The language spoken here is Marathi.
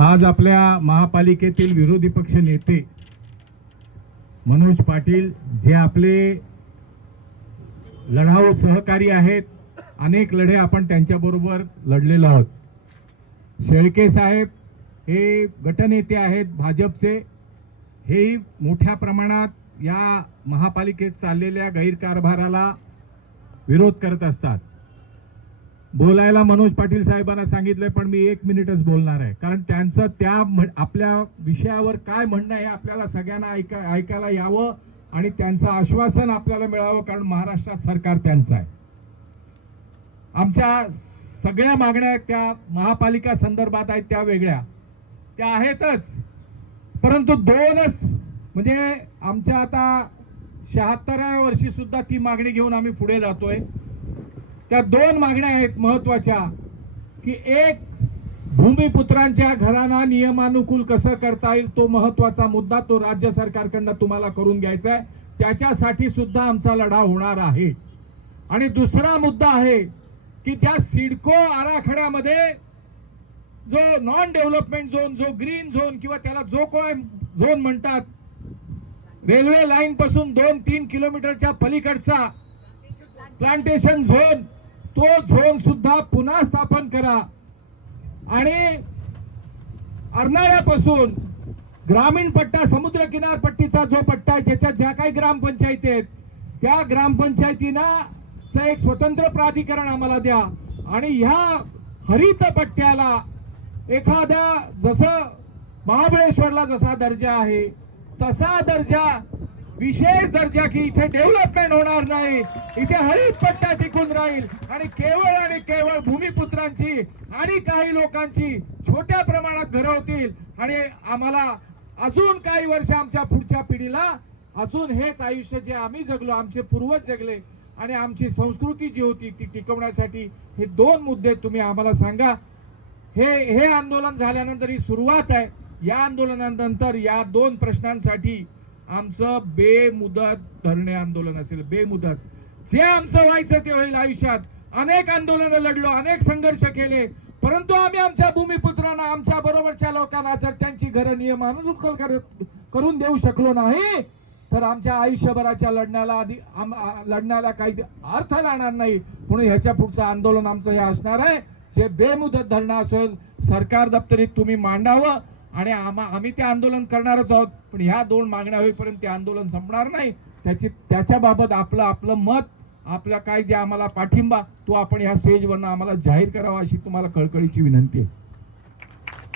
आज आपल्या महापालिकेतील विरोधी पक्ष नेते मनोज पाटील जे आपले लढाऊ सहकारी आहेत, अनेक लढे आपण त्यांच्याबरोबर लढलेलो आहोत. शेळके साहेब हे गटनेते आहेत भाजपचे. हे मोठ्या प्रमाणात या महापालिकेत चाललेल्या गैरकारभाराला विरोध करत असतात. बोलायला मनोज पाटील साहेबांना सांगितलंय, पण मी 1 मिनिटच बोलणार आहे, कारण त्यांचं त्या आपल्या विषयावर काय म्हणणं आहे आपल्याला सगळ्यांना ऐकायला यावं आणि त्यांचं आश्वासन आपल्याला मिळावं, कारण महाराष्ट्रात सरकार त्यांचं आहे. आमच्या सगळ्या मागण्या त्या महापालिका संदर्भात आहेत, त्या वेगळ्या त्या आहेतच, परंतु दोनच म्हणजे आमच्या आता 76व्या वर्षी सुद्धा ती मागणी घेऊन आम्ही पुढे जातोय. त्या 2 मागण्या आहेत महत्वाच्या, की एक भूमिपुत्रांच्या घरांना नियमानुकूल कसं करता येईल तो महत्वाचा मुद्दा, तो राज्य सरकारकडनं तुम्हाला करून घ्यायचा आहे, त्याच्यासाठी सुद्धा आमचा लढा होणार आहे. आणि दुसरा मुद्दा आहे की त्या सिडको आराखड्यामध्ये जो नॉन डेव्हलपमेंट झोन, जो ग्रीन झोन किंवा त्याला जो कोण झोन म्हणतात, रेल्वे लाईन पासून 2-3 किलोमीटरच्या पलीकडचा प्लांटेशन झोन, तो झोन सुद्धा पुन्हा स्थापन करा. आणि अर्नाळ्यापासून ग्रामीण पट्टा, समुद्र किनारपट्टीचा जो पट्टा आहे, त्याच्यात ज्या काही ग्रामपंचायती आहेत त्या ग्रामपंचायतींना एक स्वतंत्र प्राधिकरण आम्हाला द्या. आणि ह्या हरित पट्ट्याला एखादा, जसं महाबळेश्वरला जसा दर्जा आहे तसा दर्जा, विशेष दर्जा, की इथे डेव्हलपमेंट होणार नाही, इथे हरित पट्टा टिकून राहील आणि केवळ भूमिपुत्रांची आणि काही लोकांची छोट्या प्रमाणात घरं होतील. आणि आम्हाला अजून काही वर्ष, आमच्या पुढच्या पिढीला अजून हेच आयुष्य जे आम्ही जगलो, आमचे पूर्वज जगले आणि आमची संस्कृती जी होती ती टिकवण्यासाठी हे 2 मुद्दे तुम्ही आम्हाला सांगा. हे आंदोलन झाल्यानंतर ही सुरुवात आहे. या आंदोलनानंतर या 2 प्रश्नांसाठी आमचं बेमुदत धरणे आंदोलन असेल. बेमुदत जे आमचं व्हायचं ते होईल. आयुष्यात अनेक आंदोलनं लढलो, अनेक संघर्ष केले, परंतु आम्ही आमच्या भूमिपुत्रांना, आमच्या बरोबरच्या लोकांना जर त्यांची घरं नियमानुसार करून देऊ शकलो नाही तर आमच्या आयुष्यभराच्या लढण्याला काही अर्थ राहणार नाही. म्हणून ह्याच्या पुढचं आंदोलन आमचं हे असणार आहे, जे बेमुदत धरणं असेल, सरकार दप्तरीत तुम्ही मांडावं आणि आम्ही ते आंदोलन करणारच आहोत. पण ह्या 2 मागण्या होईपर्यंत ते आंदोलन संपणार नाही. त्याच्याबाबत आपलं मत, आपला काय जे आम्हाला पाठिंबा, तो आपण ह्या स्टेजवरनं आम्हाला जाहीर करावा, अशी तुम्हाला कळकळीची विनंती आहे.